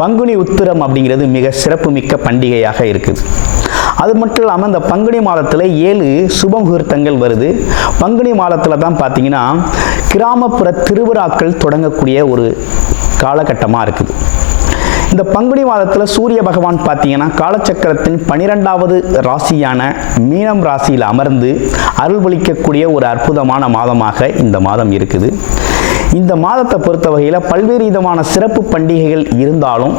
பங்குனி உத்திரம் அப்படிங்கிறது மிக சிறப்புமிக்க பண்டிகையாக இருக்குது. அது மட்டும் இல்லாமல் இந்த பங்குனி மாதத்தில் ஏழு சுப முகூர்த்தங்கள் வருது. பங்குனி மாதத்தில் தான் பார்த்தீங்கன்னா கிராமப்புற திருவிழாக்கள் தொடங்கக்கூடிய ஒரு காலகட்டமாக இருக்குது. இந்த பங்குனி மாதத்தில் சூரிய பகவான் பார்த்தீங்கன்னா காலச்சக்கரத்தின் பனிரெண்டாவது ராசியான மீனம் ராசியில் அமர்ந்து அருள்பளிக்கக்கூடிய ஒரு அற்புதமான மாதமாக இந்த மாதம் இருக்குது. இந்த மாதத்தை பொறுத்த வகையில் பல்வேறு விதமான சிறப்பு பண்டிகைகள் இருந்தாலும்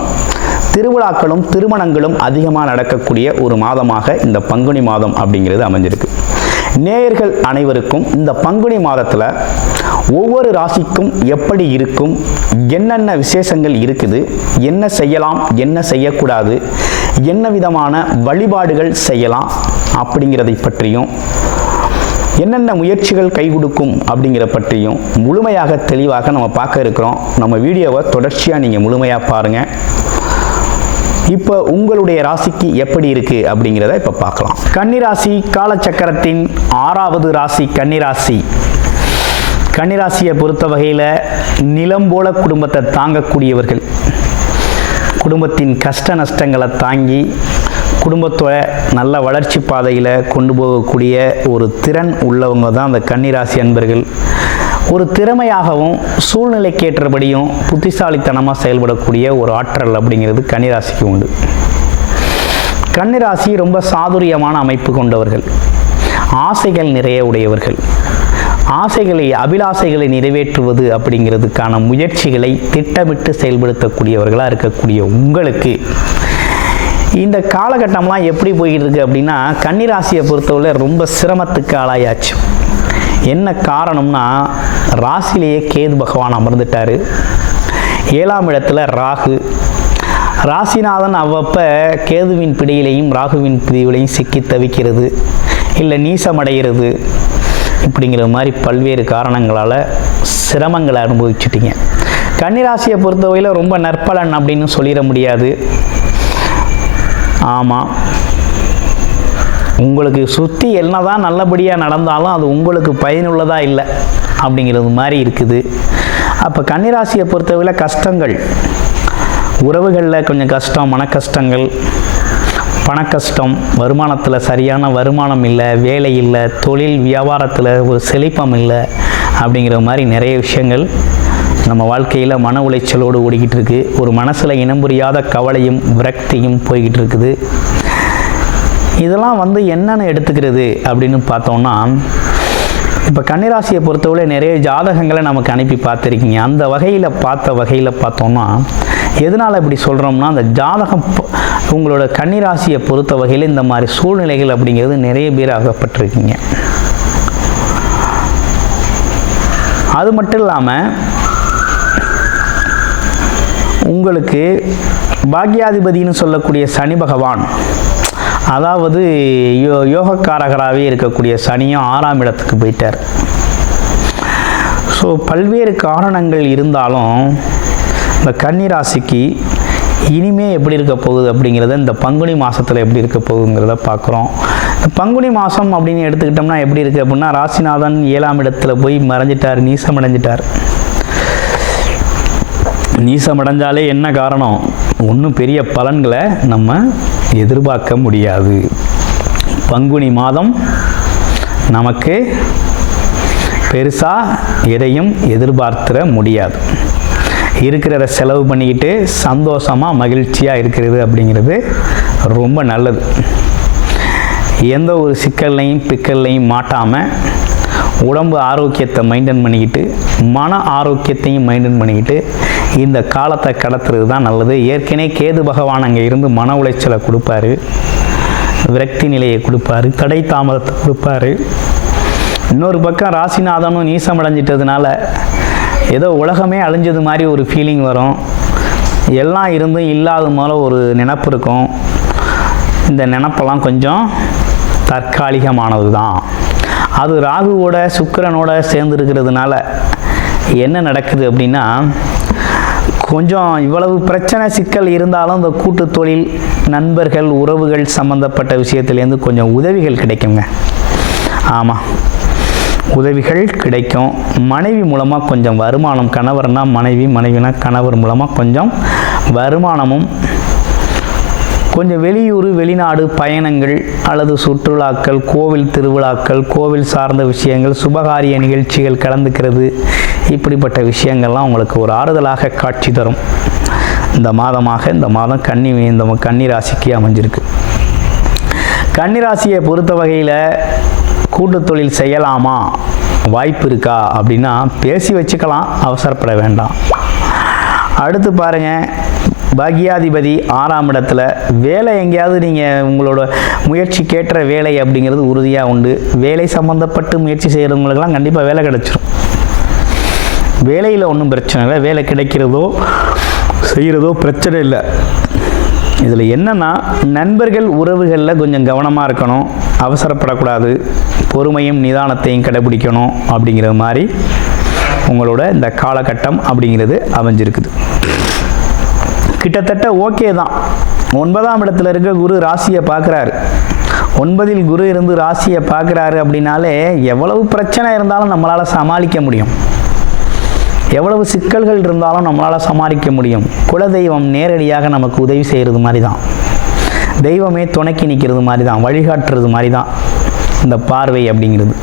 திருவிழாக்களும் திருமணங்களும் அதிகமாக நடக்கக்கூடிய ஒரு மாதமாக இந்த பங்குனி மாதம் அப்படிங்கிறது அமைஞ்சிருக்கு. நேயர்கள் அனைவருக்கும் இந்த பங்குனி மாதத்தில் ஒவ்வொரு ராசிக்கும் எப்படி இருக்கும் என்னென்ன விசேஷங்கள் இருக்குது என்ன செய்யலாம் என்ன செய்யக்கூடாது என்ன விதமான வழிபாடுகள் செய்யலாம் அப்படிங்கிறதை பற்றியும் என்னென்ன முயற்சிகள் கை கொடுக்கும் அப்படிங்கிற பற்றியும் முழுமையாக தெளிவாக நம்ம பார்க்க இருக்கிறோம். நம்ம வீடியோவை தொடர்ச்சியாக நீங்கள் முழுமையாக பாருங்கள் இப்போ உங்களுடைய ராசிக்கு எப்படி இருக்கு அப்படிங்கிறத இப்போ பார்க்கலாம். கன்னிராசி காலச்சக்கரத்தின் ஆறாவது ராசி கன்னிராசி. கன்னிராசியை பொறுத்த வகையில் நிலம் போல குடும்பத்தை தாங்கக்கூடியவர்கள். குடும்பத்தின் கஷ்ட நஷ்டங்களை தாங்கி குடும்பத்தோட நல்ல வளர்ச்சி பாதையில் கொண்டு போகக்கூடிய ஒரு திறன் உள்ளவங்க தான் அந்த கன்னிராசி அன்பர்கள். ஒரு திறமையாகவும் சூழ்நிலைக்கேற்றபடியும் புத்திசாலித்தனமாக செயல்படக்கூடிய ஒரு ஆற்றல் அப்படிங்கிறது கன்னிராசிக்கு உண்டு. கன்னிராசி ரொம்ப சாதுரியமான அமைப்பு கொண்டவர்கள். ஆசைகள் நிறைய உடையவர்கள். ஆசைகளை அபிலாசைகளை நிறைவேற்றுவது அப்படிங்கிறதுக்கான முயற்சிகளை திட்டமிட்டு செயல்படுத்தக்கூடியவர்களாக இருக்கக்கூடிய உங்களுக்கு இந்த காலகட்டம்லாம் எப்படி போய்கிட்டு இருக்கு அப்படின்னா கன்னிராசியை பொறுத்தவரை ரொம்ப சிரமத்துக்கு ஆளாயாச்சு. என்ன காரணம்னா ராசிலேயே கேது பகவான் அமர்ந்துட்டார். ஏழாம் இடத்துல ராகு. ராசிநாதன் அவ்வப்போ கேதுவின் பிடியிலையும் ராகுவின் பிடியிலையும் சிக்கி தவிக்கிறது இல்லை நீசமடைகிறது இப்படிங்கிற மாதிரி பல்வேறு காரணங்களால் சிரமங்களை அனுபவிச்சுட்டீங்க. கன்னிராசியை பொறுத்தவரையில் ரொம்ப நற்பலன் அப்படின்னு சொல்லிட முடியாது. ஆமாம் உங்களுக்கு சுற்றி என்னதான் நல்லபடியாக நடந்தாலும் அது உங்களுக்கு பயனுள்ளதாக இல்லை அப்படிங்கிறது மாதிரி இருக்குது. அப்போ கன்னிராசியை பொறுத்தவரை கஷ்டங்கள். உறவுகளில் கொஞ்சம் கஷ்டம் மன கஷ்டங்கள் பண கஷ்டம் வருமானத்தில் சரியான வருமானம் இல்லை வேலை இல்லை தொழில் வியாபாரத்தில் ஒரு செழிப்பம் இல்லை அப்படிங்கிற மாதிரி நிறைய விஷயங்கள். நம்ம வாழ்க்கையில் மன உளைச்சலோடு ஓடிக்கிட்டு இருக்கு ஒரு மனசில் இனம் புரியாத கவலையும் விரக்தியும் போய்கிட்டு இருக்குது இதெல்லாம் வந்து என்னென்ன எடுத்துக்கிறது அப்படின்னு பார்த்தோம்னா இப்போ கன்னிராசியை பொறுத்தவரை நிறைய ஜாதகங்களை நமக்கு அனுப்பி பார்த்துருக்கீங்க. அந்த வகையில் பார்த்த வகையில் பார்த்தோம்னா எதனால் இப்படி சொல்கிறோம்னா அந்த ஜாதகம் உங்களோட கன்னிராசியை பொறுத்த வகையில் இந்த மாதிரி சூழ்நிலைகள் அப்படிங்கிறது நிறைய பேர் அகப்பட்டிருக்கீங்க. அது மட்டும் இல்லாமல் உங்களுக்கு பாக்யாதிபதின்னு சொல்லக்கூடிய சனி பகவான் அதாவது யோ யோகக்காரகராகவே இருக்கக்கூடிய சனியும் ஆறாம் இடத்துக்கு போயிட்டார். ஸோ பல்வேறு காரணங்கள் இருந்தாலும் இந்த கன்னிராசிக்கு இனிமே எப்படி இருக்க போகுது அப்படிங்கிறத இந்த பங்குனி மாதத்தில் எப்படி இருக்க போகுங்கிறத பார்க்குறோம் இந்த பங்குனி மாதம் அப்படின்னு எடுத்துக்கிட்டோம்னா எப்படி இருக்குது அப்படின்னா ராசிநாதன் ஏழாம் இடத்துல போய் மறைஞ்சிட்டார் நீசமடைஞ்சிட்டார். நீசமடைஞ்சாலே என்ன காரணம்? ஒன்றும் பெரிய பலன்களை நம்ம எதிர்பார்க்க முடியாது. பங்குனி மாதம் நமக்கு பெருசாக எதையும் எதிர்பார்த்துட முடியாது. இருக்கிறத செலவு பண்ணிக்கிட்டு சந்தோஷமாக மகிழ்ச்சியாக இருக்கிறது அப்படிங்கிறது ரொம்ப நல்லது. எந்த ஒரு சிக்கல்லையும் பிக்கல்லையும் மாட்டாமல் உடம்பு ஆரோக்கியத்தை மெயின்டைன் பண்ணிக்கிட்டு மன ஆரோக்கியத்தையும் மெயின்டைன் பண்ணிக்கிட்டு இந்த காலத்தை கடத்துறது தான் நல்லது. ஏற்கனவே கேது பகவான் அங்கே இருந்து மன உளைச்சலை கொடுப்பாரு. விரக்தி நிலையை கொடுப்பாரு. தடை தாமதத்தை கொடுப்பாரு. இன்னொரு பக்கம் ராசிநாதனும் நீசமடைஞ்சிட்டதுனால ஏதோ உலகமே அழிஞ்சது மாதிரி ஒரு ஃபீலிங் வரும். எல்லாம் இருந்தும் இல்லாத போல ஒரு நினப்பு இருக்கும். இந்த நினப்பெல்லாம் கொஞ்சம் தற்காலிகமானது தான் அது ராகுவோட சுக்கிரனோட சேர்ந்து இருக்கிறதுனால என்ன நடக்குது அப்படின்னா கொஞ்சம் இவ்வளவு பிரச்சனை சிக்கல் இருந்தாலும் இந்த கூட்டு தொழில் நண்பர்கள் உறவுகள் சம்மந்தப்பட்ட விஷயத்துலேருந்து கொஞ்சம் உதவிகள் கிடைக்குங்க. ஆமாம் உதவிகள் கிடைக்கும். மனைவி மூலமாக கொஞ்சம் வருமானம் கணவர்னா மனைவி மனைவினா கணவர் மூலமாக கொஞ்சம் வருமானமும் கொஞ்சம் வெளியூர் வெளிநாடு பயணங்கள் அல்லது சுற்றுலாக்கள் கோவில் திருவிழாக்கள் கோவில் சார்ந்த விஷயங்கள் சுபகாரிய நிகழ்ச்சிகள் கலந்துக்கிறது. இப்படிப்பட்ட விஷயங்கள்லாம் உங்களுக்கு ஒரு ஆறுதலாக காட்சி தரும். இந்த மாதமாக இந்த மாதம் கன்னி இந்த கன்னி ராசிக்கு அமைஞ்சிருக்கு. கன்னிராசியை பொறுத்த வகையில் கூட்டு தொழில் செய்யலாமா? வாய்ப்பு இருக்கா? அப்படின்னா பேசி வச்சுக்கலாம். அவசரப்பட வேண்டாம். அடுத்து பாருங்கள் பாக்யாதிபதி ஆறாம் இடத்துல வேலை எங்கேயாவது நீங்கள் உங்களோட முயற்சி கேட்ட வேலை அப்படிங்கிறது உறுதியாக உண்டு. வேலை சம்மந்தப்பட்டு முயற்சி செய்கிறவங்களுக்கெல்லாம் கண்டிப்பாக வேலை கிடச்சிரும். வேலையில் ஒன்றும் பிரச்சனை இல்லை. வேலை கிடைக்கிறதோ செய்கிறதோ பிரச்சனை இல்லை. இதில் என்னென்னா நண்பர்கள் உறவுகளில் கொஞ்சம் கவனமாக இருக்கணும். அவசரப்படக்கூடாது. பொறுமையும் நிதானத்தையும் கடைபிடிக்கணும் அப்படிங்கிற மாதிரி உங்களோட இந்த காலகட்டம் அப்படிங்கிறது அமைஞ்சிருக்குது. கிட்டத்தட்ட ஓகே தான். ஒன்பதாம் இடத்துல இருக்க குரு ராசியை பார்க்குறாரு. ஒன்பதில் குரு இருந்து ராசியை பார்க்குறாரு அப்படின்னாலே எவ்வளவு பிரச்சனை இருந்தாலும் நம்மளால் சமாளிக்க முடியும். எவ்வளவு சிக்கல்கள் இருந்தாலும் நம்மளால் சமாளிக்க முடியும். குலதெய்வம் நேரடியாக நமக்கு உதவி செய்கிறது மாதிரி தான். தெய்வமே துணைக்கி நிற்கிறது மாதிரி தான். வழிகாட்டுறது மாதிரி தான் இந்த பார்வை அப்படிங்கிறது.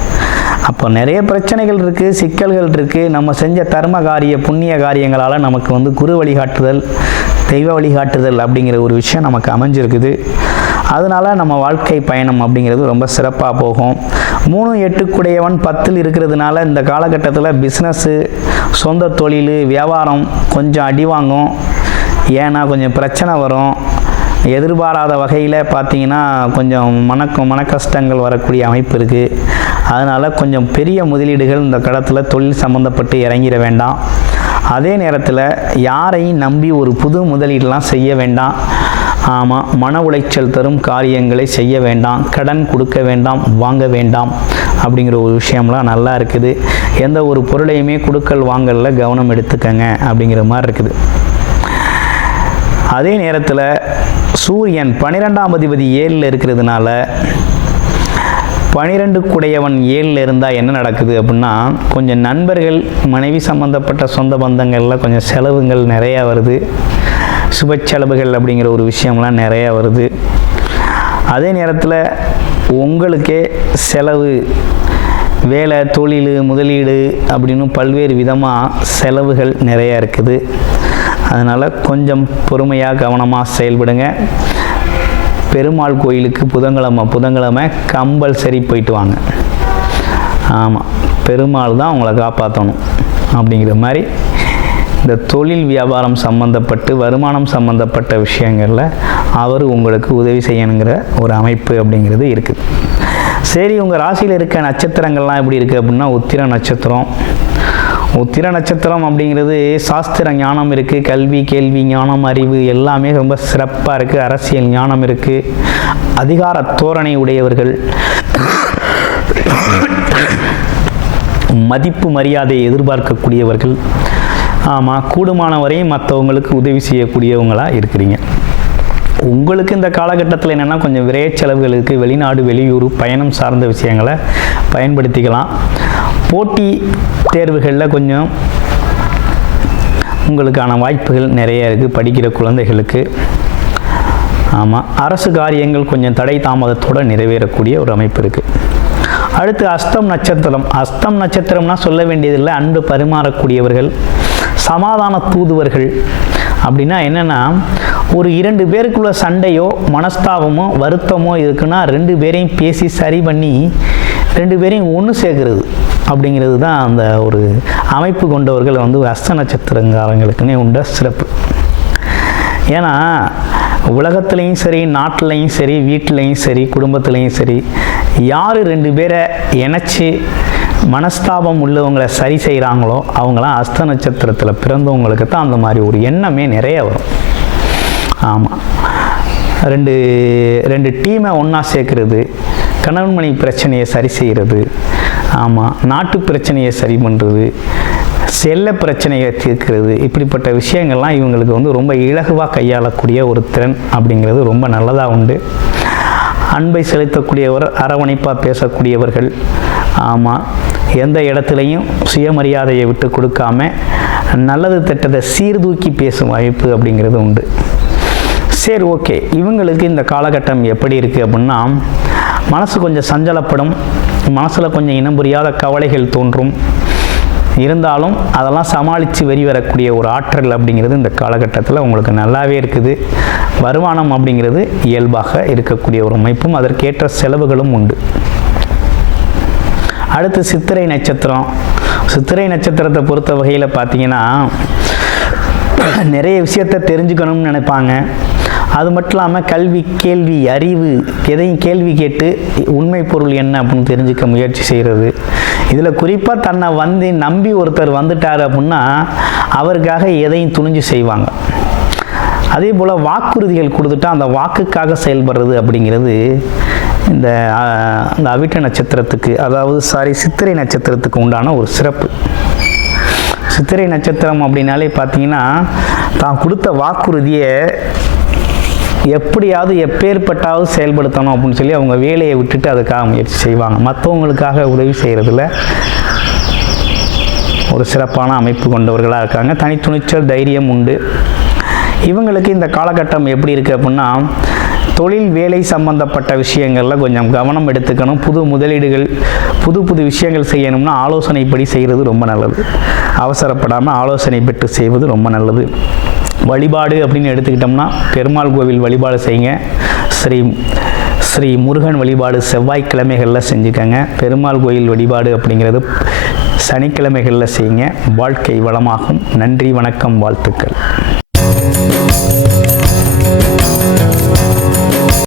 அப்போ நிறைய பிரச்சனைகள் இருக்குது சிக்கல்கள் இருக்குது நம்ம செஞ்ச தர்ம காரிய புண்ணிய காரியங்களால் நமக்கு வந்து குரு வழிகாட்டுதல் தெய்வ வழிகாட்டுதல் அப்படிங்கிற ஒரு விஷயம் நமக்கு அமைஞ்சிருக்குது. அதனால நம்ம வாழ்க்கை பயணம் அப்படிங்கிறது ரொம்ப சிறப்பாக போகும். மூணு எட்டுக்குடையவன் பத்தில் இருக்கிறதுனால இந்த காலகட்டத்தில் பிஸ்னஸ்ஸு சொந்த தொழில் வியாபாரம் கொஞ்சம் அடி வாங்கும். ஏன்னா கொஞ்சம் பிரச்சனை வரும். எதிர்பாராத வகையில் பார்த்தீங்கன்னா கொஞ்சம் மனக்கு மன கஷ்டங்கள் வரக்கூடிய அமைப்பு இருக்குது அதனால் கொஞ்சம் பெரிய முதலீடுகள் இந்த கடத்தில் தொழில் சம்மந்தப்பட்டு இறங்கிட வேண்டாம். அதே நேரத்தில் யாரையும் நம்பி ஒரு புது முதலீடெலாம் செய்ய வேண்டாம்? ஆமாம் மன உளைச்சல் தரும் காரியங்களை செய்ய வேண்டாம் கடன் கொடுக்க வேண்டாம் வாங்க வேண்டாம் அப்படிங்கிற ஒரு விஷயம்லாம் நல்லா இருக்குது. எந்த ஒரு பொருளையுமே கொடுக்கல் வாங்கல கவனம் எடுத்துக்கங்க அப்படிங்கிற மாதிரி இருக்குது. அதே நேரத்தில் சூரியன் பன்னிரெண்டாம் அதிபதி ஏழில் இருக்கிறதுனால பனிரெண்டு குடையவன் ஏழில் இருந்தால் என்ன நடக்குது அப்படின்னா கொஞ்சம் நண்பர்கள் மனைவி சம்மந்தப்பட்ட சொந்த பந்தங்களில் கொஞ்சம் செலவுகள் நிறையா வருது. சுப செலவுகள் அப்படிங்கிற ஒரு விஷயம்லாம் நிறையா வருது. அதே நேரத்தில் உங்களுக்கே செலவு வேலை தொழில் முதலீடு அப்படின்னு பல்வேறு விதமாக செலவுகள் நிறையா இருக்குது. அதனால் கொஞ்சம் பொறுமையாக கவனமாக செயல்படுங்க. பெருமாள் கோயிலுக்கு புதன்கிழமை புதன்கிழமை கம்பல்சரி போயிட்டு வாங்க. ஆமாம் பெருமாள் தான் உங்களை காப்பாற்றணும் அப்படிங்கிற மாதிரி இந்த தொழில் வியாபாரம் சம்மந்தப்பட்டு வருமானம் சம்மந்தப்பட்ட விஷயங்களில் அவர் உங்களுக்கு உதவி செய்யணுங்கிற ஒரு அமைப்பு அப்படிங்கிறது இருக்குது சரி உங்கள் ராசியில் இருக்க நட்சத்திரங்கள்லாம் எப்படி இருக்குது அப்படின்னா உத்திர நட்சத்திரம் உத்திர நட்சத்திரம் அப்படிங்கிறது சாஸ்திர ஞானம் இருக்குது கல்வி கேள்வி ஞானம் அறிவு எல்லாமே ரொம்ப சிறப்பாக இருக்குது அரசியல் ஞானம் இருக்குது அதிகார தோரணை உடையவர்கள். மதிப்பு மரியாதையை எதிர்பார்க்கக்கூடியவர்கள். ஆமாம் கூடுமான வரையும் மற்றவங்களுக்கு உதவி செய்யக்கூடியவங்களாக இருக்கிறீங்க. உங்களுக்கு இந்த காலகட்டத்தில் என்னென்னா கொஞ்சம் விரைய செலவுகளுக்கு வெளிநாடு வெளியூர் பயணம் சார்ந்த விஷயங்களை பயன்படுத்திக்கலாம். போட்டி தேர்வுகளில் கொஞ்சம் உங்களுக்கான வாய்ப்புகள் நிறைய இருக்குது படிக்கிற குழந்தைகளுக்கு. ஆமாம் அரசு காரியங்கள் கொஞ்சம் தடை தாமதத்தோடு நிறைவேறக்கூடிய ஒரு அமைப்பு இருக்குது அடுத்து அஸ்தம் நட்சத்திரம். அஸ்தம் நட்சத்திரம்னா சொல்ல வேண்டியதில்லை அன்பு பரிமாறக்கூடியவர்கள் சமாதான தூதுவர்கள் அப்படின்னா என்னென்னா ஒரு இரண்டு பேருக்குள்ள சண்டையோ மனஸ்தாபமோ வருத்தமோ இருக்குன்னா ரெண்டு பேரையும் பேசி சரி பண்ணி ரெண்டு பேரையும் ஒன்று சேர்க்கறது அப்படிங்கிறது தான் அந்த ஒரு அமைப்பு கொண்டவர்கள் வந்து அஸ்த நட்சத்திரங்காரங்களுக்குன்னே உண்ட சிறப்பு. ஏன்னா உலகத்துலேயும் சரி நாட்டிலையும் சரி வீட்டிலையும் சரி குடும்பத்துலேயும் சரி யார் ரெண்டு பேரை இணைச்சி மனஸ்தாபம் உள்ளவங்களை சரி செய்கிறாங்களோ அவங்களாம் அஸ்த நட்சத்திரத்தில் பிறந்தவங்களுக்கு தான் அந்த மாதிரி ஒரு எண்ணமே நிறைய வரும். ஆமாம் ரெண்டு ரெண்டு டீமை ஒன்றா சேர்க்கறது கணவன் பிரச்சனையை சரி செய்கிறது. ஆமாம் நாட்டு பிரச்சனையை சரி பண்ணுறது செல்ல பிரச்சனையை தீர்க்கிறது இப்படிப்பட்ட விஷயங்கள்லாம் இவங்களுக்கு வந்து ரொம்ப இலகுவாக கையாளக்கூடிய ஒரு திறன் அப்படிங்கிறது ரொம்ப நல்லதாக உண்டு. அன்பை செலுத்தக்கூடியவர் அரவணைப்பாக பேசக்கூடியவர்கள். ஆமாம் எந்த இடத்துலையும் சுயமரியாதையை விட்டு கொடுக்காம நல்லது திட்டத்தை சீர்தூக்கி பேசும் வாய்ப்பு அப்படிங்கிறது உண்டு. சரி ஓகே. இவங்களுக்கு இந்த காலகட்டம் எப்படி இருக்குது அப்படின்னா மனசு கொஞ்சம் சஞ்சலப்படும். மனசில் கொஞ்சம் இனம் புரியாத கவலைகள் தோன்றும். இருந்தாலும் அதெல்லாம் சமாளித்து வெளி வரக்கூடிய ஒரு ஆற்றல் அப்படிங்கிறது இந்த காலகட்டத்தில் உங்களுக்கு நல்லாவே இருக்குது. வருமானம் அப்படிங்கிறது இயல்பாக இருக்கக்கூடிய ஒரு அமைப்பும் அதற்கேற்ற செலவுகளும் உண்டு. அடுத்து சித்திரை நட்சத்திரம். சித்திரை நட்சத்திரத்தை பொறுத்த வகையில் பார்த்தீங்கன்னா நிறைய விஷயத்தை தெரிஞ்சுக்கணும்னு நினைப்பாங்க. அது மட்டும் இல்லாமல் கல்வி கேள்வி அறிவு எதையும் கேள்வி கேட்டு உண்மை பொருள் என்ன அப்படின்னு தெரிஞ்சுக்க முயற்சி செய்கிறது இதில் குறிப்பாக தன்னை வந்து நம்பி ஒருத்தர் வந்துட்டார் அப்படின்னா அவருக்காக எதையும் துணிஞ்சு செய்வாங்க. அதே போல் வாக்குறுதிகள் கொடுத்துட்டா அந்த வாக்குக்காக செயல்படுறது அப்படிங்கிறது இந்த அந்த அவிட்ட நட்சத்திரத்துக்கு அதாவது சாரி சித்திரை நட்சத்திரத்துக்கு உண்டான ஒரு சிறப்பு. சித்திரை நட்சத்திரம் அப்படின்னாலே பார்த்தீங்கன்னா தான் கொடுத்த வாக்குறுதியை எப்படியாவது எப்பேற்பட்டாவது செயல்படுத்தணும் அப்படின்னு சொல்லி அவங்க வேலையை விட்டுட்டு அதுக்காக முயற்சி செய்வாங்க. மற்றவங்களுக்காக உதவி செய்கிறதுல ஒரு சிறப்பான அமைப்பு கொண்டவர்களாக இருக்காங்க. தனித்துணிச்சல் தைரியம் உண்டு. இவங்களுக்கு இந்த காலகட்டம் எப்படி இருக்குது அப்படின்னா தொழில் வேலை சம்பந்தப்பட்ட விஷயங்களில் கொஞ்சம் கவனம் எடுத்துக்கணும். புது முதலீடுகள் புது புது விஷயங்கள் செய்யணும்னா ஆலோசனைப்படி செய்கிறது ரொம்ப நல்லது. அவசரப்படாமல் ஆலோசனை பெற்று செய்வது ரொம்ப நல்லது. வழிபாடு அப்படின்னு எடுத்துக்கிட்டோம்னா பெருமாள் கோவில் வழிபாடு செய்யுங்க. ஸ்ரீ ஸ்ரீ முருகன் வழிபாடு செவ்வாய்க்கிழமைகளில் செஞ்சுக்கோங்க. பெருமாள் கோயில் வழிபாடு அப்படிங்கிறது சனிக்கிழமைகளில் செய்யுங்க. வாழ்க்கை வளமாகும். நன்றி வணக்கம் வாழ்த்துக்கள்.